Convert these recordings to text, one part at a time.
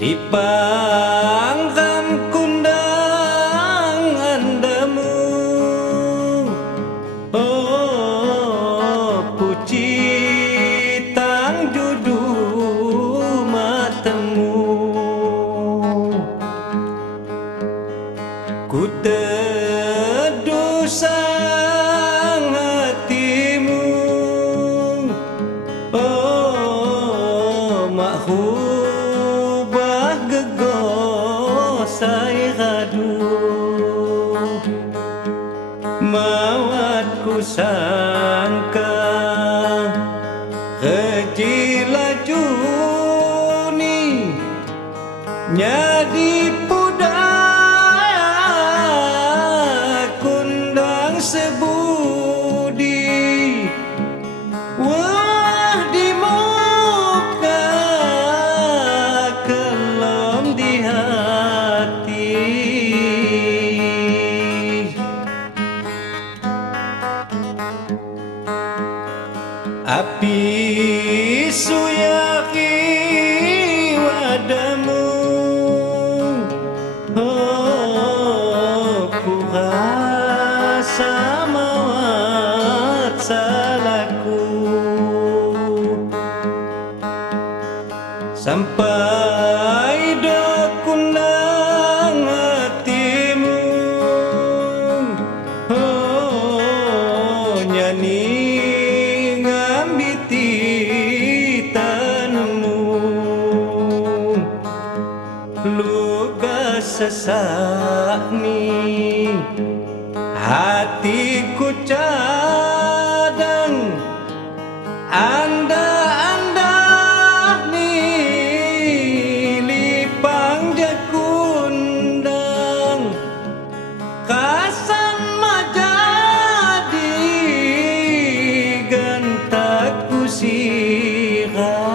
Dipanggang kundang andamu, oh puji tang judu matamu. Ku teduh sang hatimu, oh mahu sai gadu mawat ku sangka kejilaju ni nyadi pudaya kundang sebudi wah di muka kelam di hati. Api suyaki wadamu, oh ku rasa mawat salahku sampai dokundang hatimu, oh nyanyi luka sesak ni hatiku cadang anda ni lipang jakundang kasan majadi gantaku siram.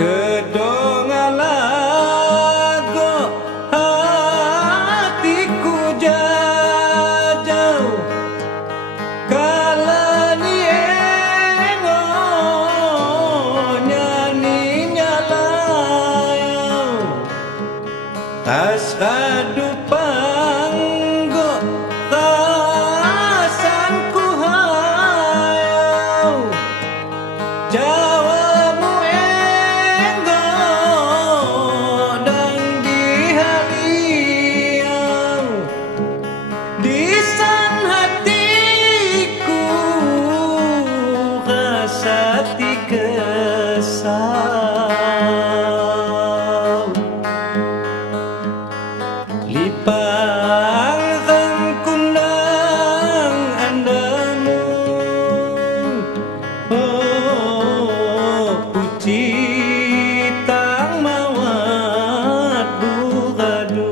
Kedongalago hatiku jajau kala niengo nyanyi nyalayau asadu panggo rasanku hayau jawamu dan dihaliau disan hatiku rasati kesal lipang kundang andamu, oh puji tang mawat bugadu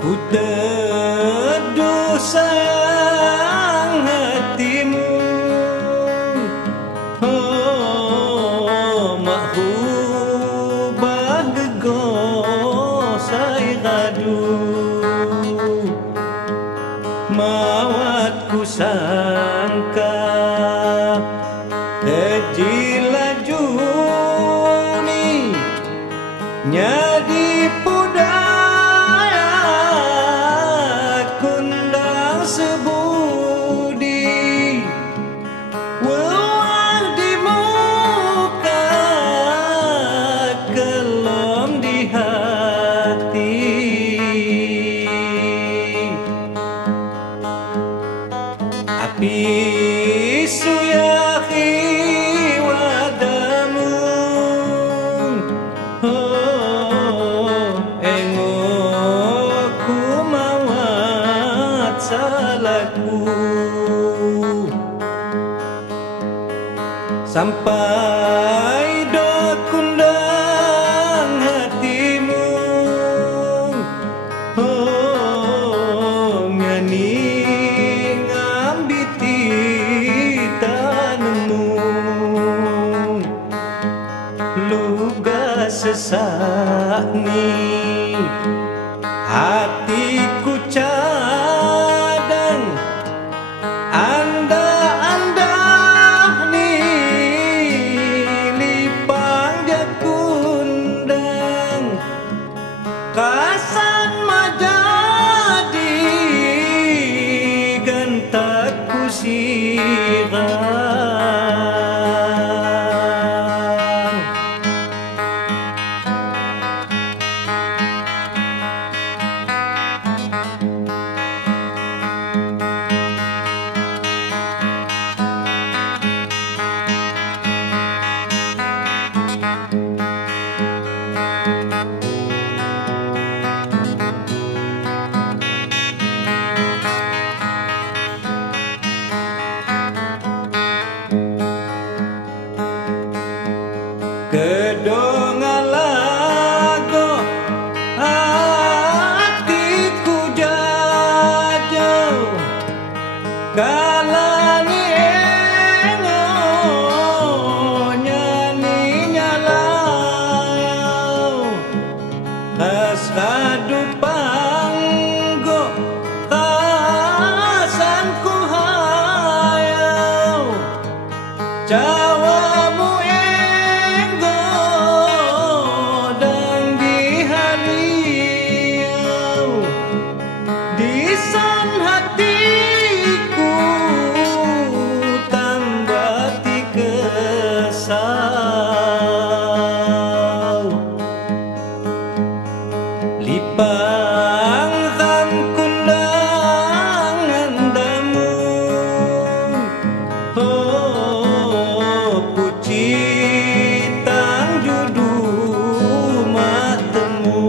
ku teduh sang hatimu, oh mahubah gegosai gadu mawat ku sangka kejilaju ni sampai do kundang hatimu. Oh nyani ngambiti tanemu, luga sesak ni hatiku cadang. Anda ni lipang jakundang, kasan majadi gantaku sirang. Kedongalago hatiku jajau, kalani engo nyani nyalau, kasadu panggo kasanku hayau, jawamu disan hatiku tambati kesal, lipang ham kundang andamu. Oh puci tang judu matemu,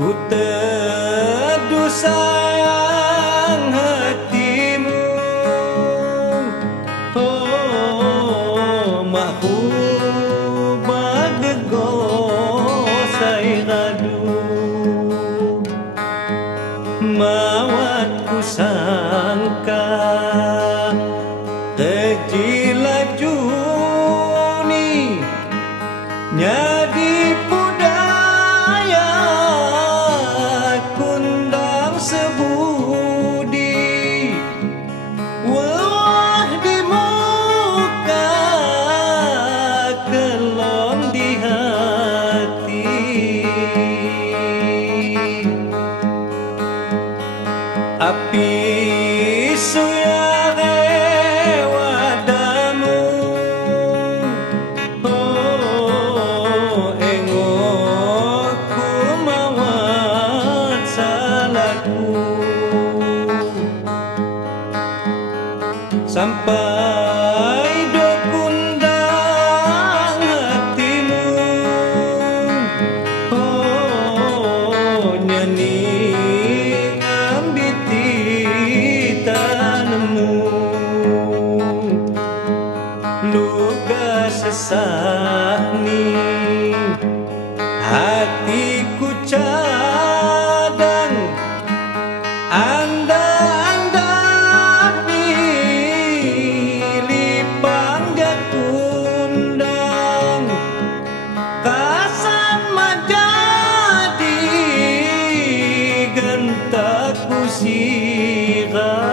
ku teduh sayang hatimu. Oh mahu bagego say radu, mawat ku sangka kejilaju ni nyadi budaya kundang sebudi, wah di muka kelong di hati. Api suyare wadamu, oh engoku mawat salahku, sampai do kundang hatimu. Oh nyani ngambiti tanemu, luga sesak ni hatiku cadang. Anda ni lipang jakundang, kasan majadi gantaku sirang.